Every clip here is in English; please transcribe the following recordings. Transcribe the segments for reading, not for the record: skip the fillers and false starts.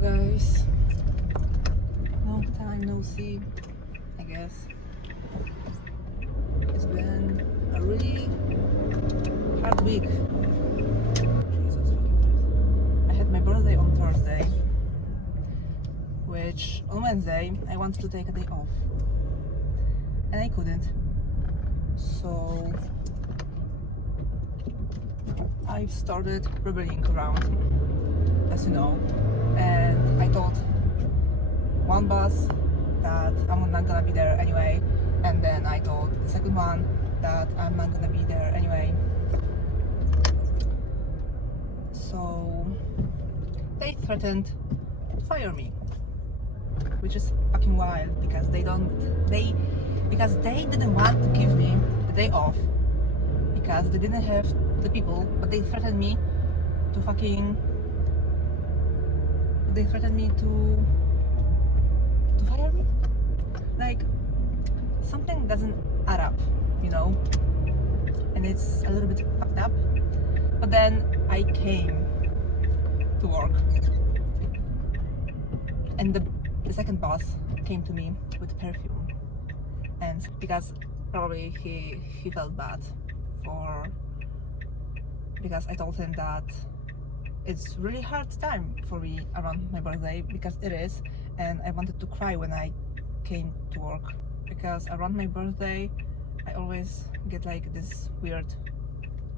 Hello guys, long time no see, I guess. It's been a really hard week. Jesus fucking Christ. I had my birthday on Thursday, which on Wednesday I wanted to take a day off and I couldn't, so I've started rebelling around, as you know, and I told one boss that I'm not gonna be there anyway, and then I told the second one that I'm not gonna be there anyway. So they threatened to fire me, which is fucking wild because they didn't want to give me the day off because they didn't have the people, but they threatened me to fire me. Like, something doesn't add up, you know, and it's a little bit fucked up. But then I came to work and the second boss came to me with perfume, and because probably he felt bad because I told him that it's really hard time for me around my birthday, because it is, and I wanted to cry when I came to work, because around my birthday I always get like this weird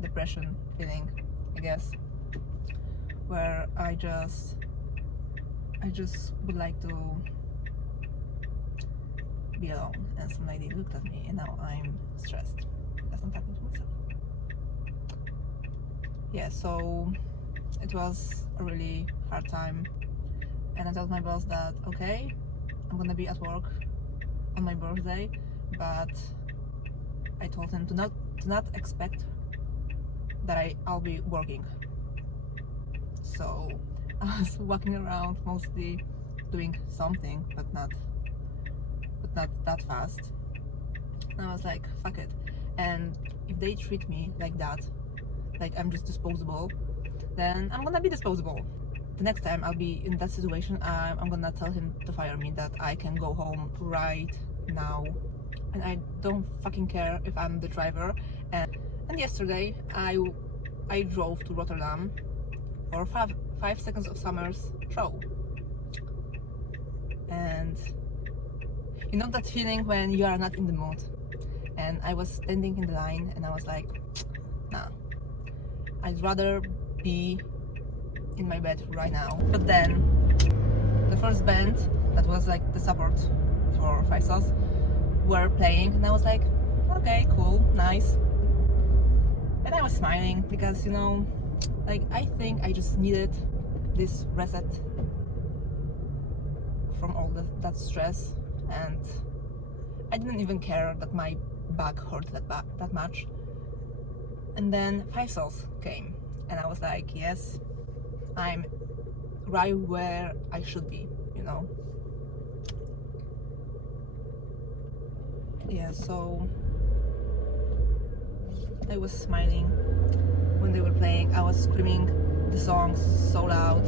depression feeling, I guess, where I just would like to be alone, and some lady looked at me and now I'm stressed because I'm talking to myself. Yeah, so it was a really hard time, and I told my boss that okay, I'm gonna be at work on my birthday, but I told him to not expect that I'll be working. So I was walking around mostly doing something, but not that fast. And I was like, fuck it. And if they treat me like that, like I'm just disposable, then I'm gonna be disposable. The next time I'll be in that situation, I'm gonna tell him to fire me, that I can go home right now, and I don't fucking care if I'm the driver. And yesterday I drove to Rotterdam for 5 seconds of Summer's show, and you know that feeling when you are not in the mood. And I was standing in the line and I was like, nah, I'd rather be in my bed right now. But then the first band that was like the support for Five Sauce were playing, and I was like, okay, cool, nice. And I was smiling because, you know, like I think I just needed this reset from all that stress, and I didn't even care that my back hurt that much. And then Five Sauce came, and I was like, yes, I'm right where I should be, you know. Yeah, so I was smiling when they were playing. I was screaming the songs so loud.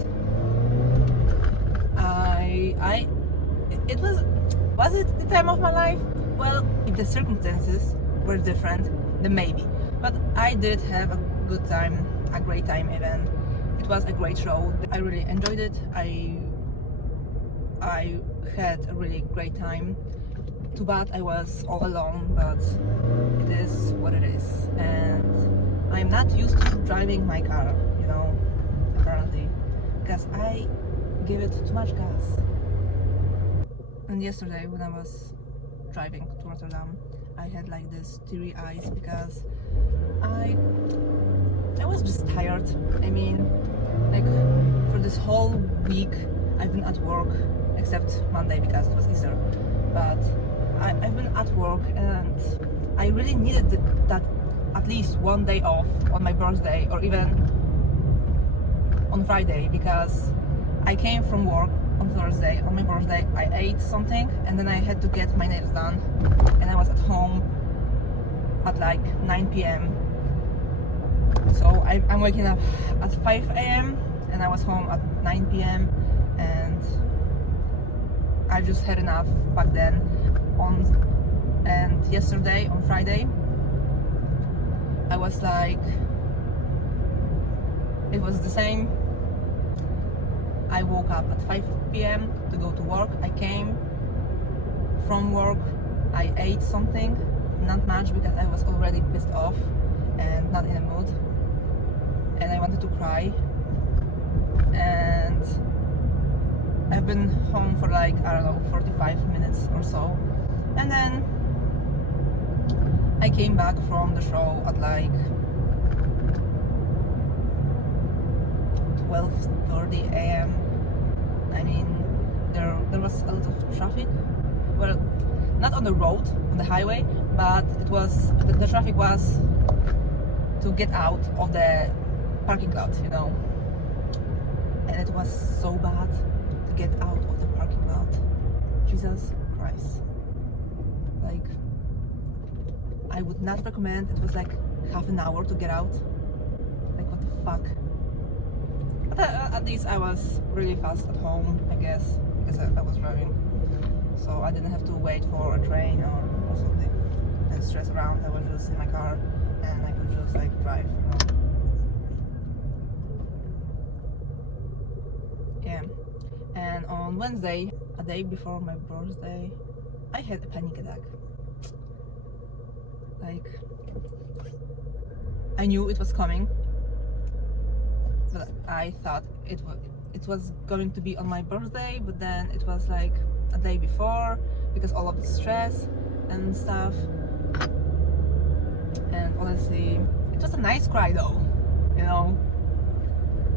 Was it the time of my life? Well, if the circumstances were different, then maybe. But I did have a good time, a great time even. It was a great show. I really enjoyed it. I had a really great time. Too bad I was all alone, but it is what it is. And I'm not used to driving my car, you know, apparently, because I give it too much gas. And yesterday when I was driving to Rotterdam, I had like this teary eyes because I was just tired. I mean, like for this whole week I've been at work, except Monday because it was Easter, but I've been at work, and I really needed that at least one day off on my birthday, or even on Friday, because I came from work on Thursday, on my birthday, I ate something, and then I had to get my nails done, and I was at home at like 9 p.m. So I'm waking up at 5 a.m. and I was home at 9 p.m. and I just had enough back then. And yesterday, on Friday, I was like, it was the same. I woke up at 5 p.m. to go to work. I came from work, I ate something, not much because I was already pissed off and not in a mood, and I wanted to cry. And I've been home for like, I don't know, 45 minutes or so, and then I came back from the show at like 12:30 a.m. I mean, there was a lot of traffic. Well, not on the road, on the highway, but it was the traffic was to get out of the parking lot, you know. And it was so bad to get out of the parking lot. Jesus Christ. Like, I would not recommend. It was like half an hour to get out. Like, what the fuck? But at least I was really fast at home, I guess, because I was driving. So I didn't have to wait for a train or something and stress around. I was just in my car and I could just like drive, you know. Yeah. And on Wednesday, a day before my birthday, I had a panic attack. Like, I knew it was coming, but I thought it was going to be on my birthday, but then it was like a day before because all of the stress and stuff. And honestly, it was a nice cry though, you know.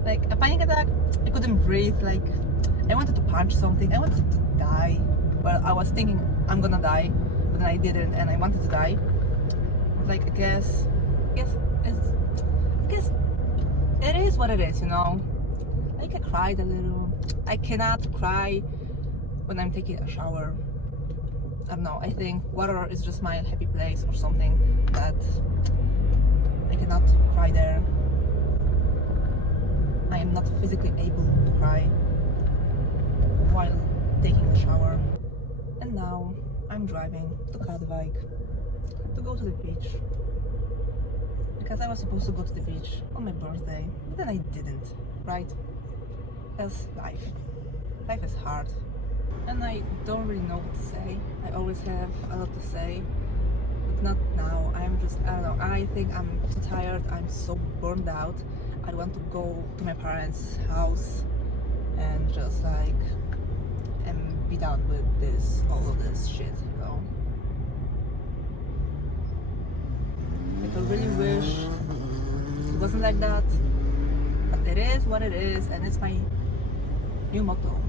Like a panic attack, I couldn't breathe, like I wanted to punch something, I wanted to die. Well, I was thinking I'm gonna die, but then I didn't and I wanted to die. But like, I guess it is what it is, you know. Like, I cried a little. I cannot cry when I'm taking a shower. I don't know, I think water is just my happy place or something, that I cannot cry there. I am not physically able to cry while taking a shower. And now I'm driving to Katwijk to go to the beach, because I was supposed to go to the beach on my birthday, but then I didn't, right? Because life is hard, and I don't really know what to say. I always have a lot to say, but not now. I don't know, I think I'm too tired, I'm so burned out. I want to go to my parents' house and just like and be done with all of this shit, you know. Like, I really wish it wasn't like that, but it is what it is, and it's my new motto.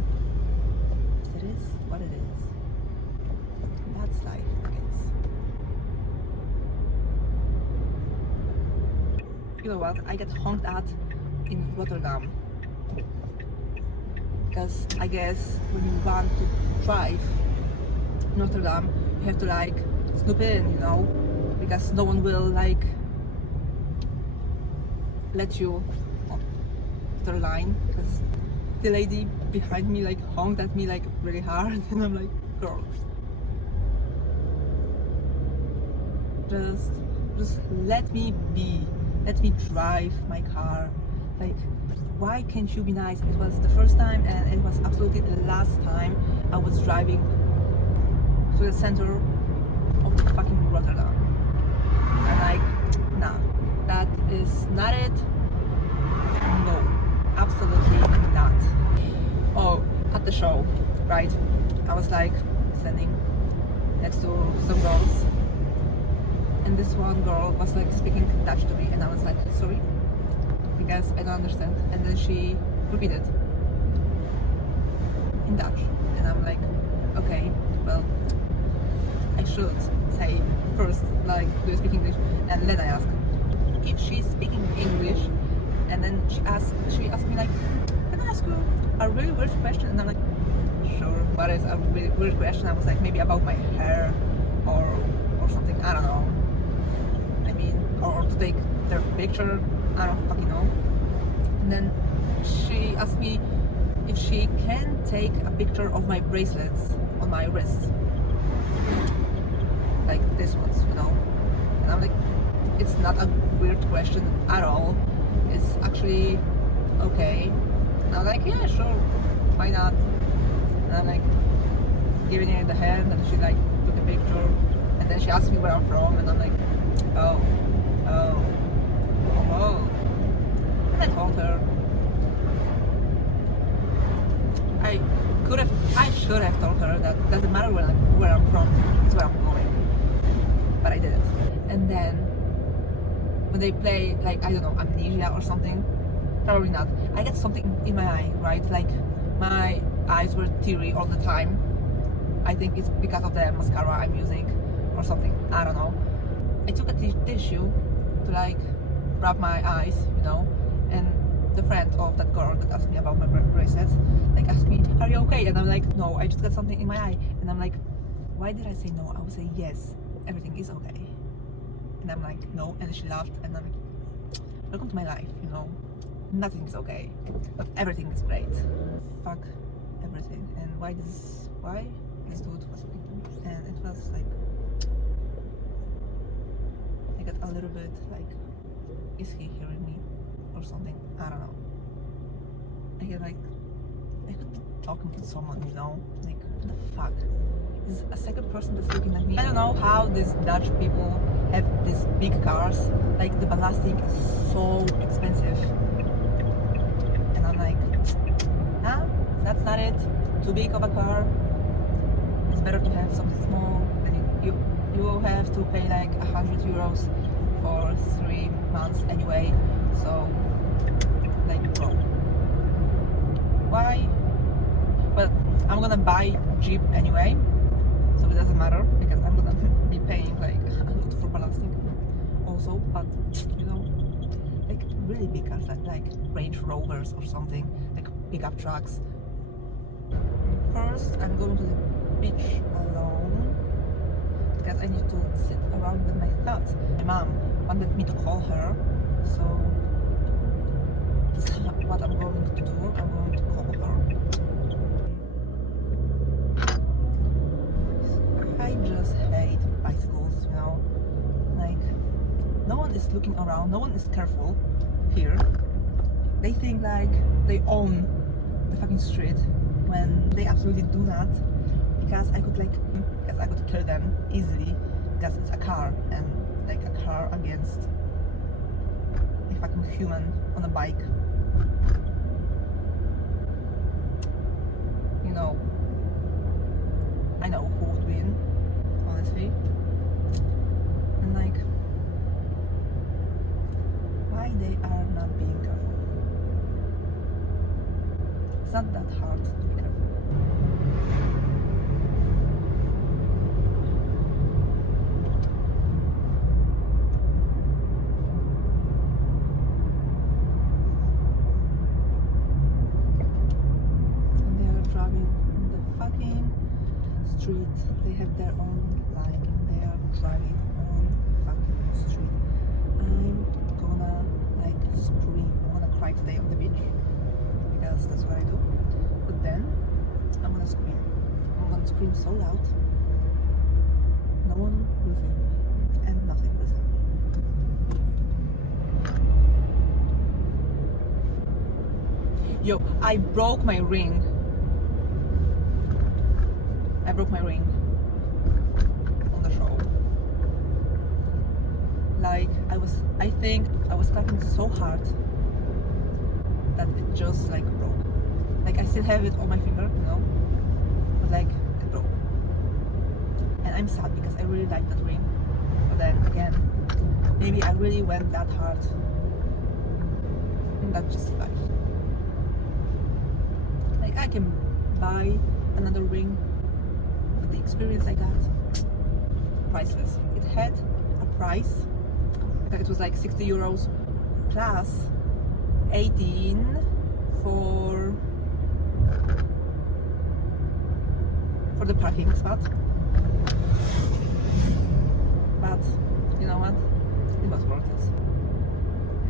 It is what it is. That's life, I guess. You know what? I get honked at in Rotterdam, because I guess when you want to drive in Rotterdam, you have to like snoop in, you know, because no one will like let you on the line, because the lady behind me like honked at me like really hard, and I'm like, girl, just let me be, let me drive my car. Like, why can't you be nice? It was the first time and it was absolutely the last time I was driving to the center of the fucking Rotterdam. And like, nah, that is not it. No, absolutely not. Oh, at the show, right? I was like standing next to some girls, and this one girl was like speaking Dutch to me, and I was like, sorry, because I don't understand. And then she repeated in Dutch, and I'm like, okay, well, I should say first, like, do you speak English? And then I ask if she's speaking English, and then she asked me like, can I ask you a really weird question? And I'm like, sure, what is a really weird question? I was like, maybe about my hair or something, I don't know. I mean, or to take their picture, I don't fucking know. And then she asked me if she can take a picture of my bracelets on my wrist, like this ones, you know. And I'm like, it's not a weird question at all. It's actually okay. And I'm like, yeah, sure, why not? And I'm like giving her the hand, and she like took a picture, and then she asked me where I'm from, and I'm like, oh. And I told her. I should have told her that it doesn't matter where I'm from, it's where I'm going. But I didn't. And then when they play, like, I don't know, Amnesia or something, probably not. I get something in my eye, right? Like my eyes were teary all the time. I think it's because of the mascara I'm using or something. I don't know. I took a tissue to like rub my eyes, you know, and the friend of that girl that asked me about my bracelets like asked me, are you okay? And I'm like, no, I just got something in my eye. And I'm like, why did I say no? I would say yes, everything is okay. And I'm like, no. And she laughed, and I'm like, welcome to my life, you know, nothing is okay, but everything is great. Fuck everything. And why this dude was speaking, and it was like, I got a little bit like, is he hearing me or something? I don't know. I get like, I could be talking to someone, you know, like, what the fuck? There's a second person that's looking at me. I don't know how these Dutch people have these big cars. Like the ballasting is so expensive, and I'm like, nah, that's not it. Too big of a car. It's better to have something small. And you have to pay like 100 euros for 3 months anyway. So like, bro, why? But I'm gonna buy Jeep anyway, so it doesn't matter because I'm gonna be paying like a lot for ballasting also. But you know, like really big cars like Range Rovers or something, like pickup trucks. First, I'm going to the beach alone because I need to sit around with my thoughts. My mom wanted me to call her, so what I'm going to do, I'm going to call her. I just hate bicycles, you know, like no one is looking around, no one is careful here. They think like they own the fucking street when they absolutely do not, because I could kill them easily because it's a car, and like a car against a fucking human on a bike. You know, I know who would win, honestly. And like, why they are not being careful? It's not that hard to be careful. They have their own line, they are driving on fucking street. I'm gonna like scream, I'm gonna cry today on the beach because that's what I do. But then I'm gonna scream so loud no one will see me and nothing will see me. Yo, I broke my ring. I broke my ring on the show. Like I think I was clapping so hard that it just like broke. Like I still have it on my finger, you know, but like it broke. And I'm sad because I really like that ring. But then again, maybe I really went that hard. And that's just life. Like I can buy another ring, but the experience I got, priceless. It had a price. It was like 60 euros plus 18 for the parking spot. But you know what? It was worth it.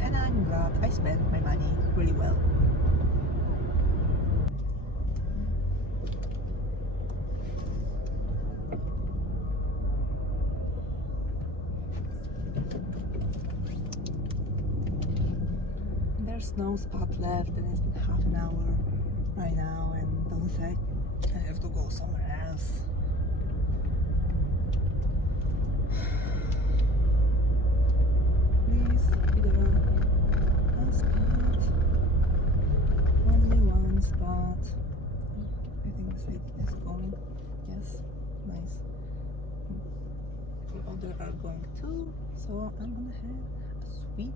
And I'm glad I spent my money really well. no spot left, and it's been half an hour right now, and don't say I have to go somewhere else. Please be there. A spot. Only one spot. I think this lady is going. Yes, nice. The other are going too, so I'm gonna have a sweet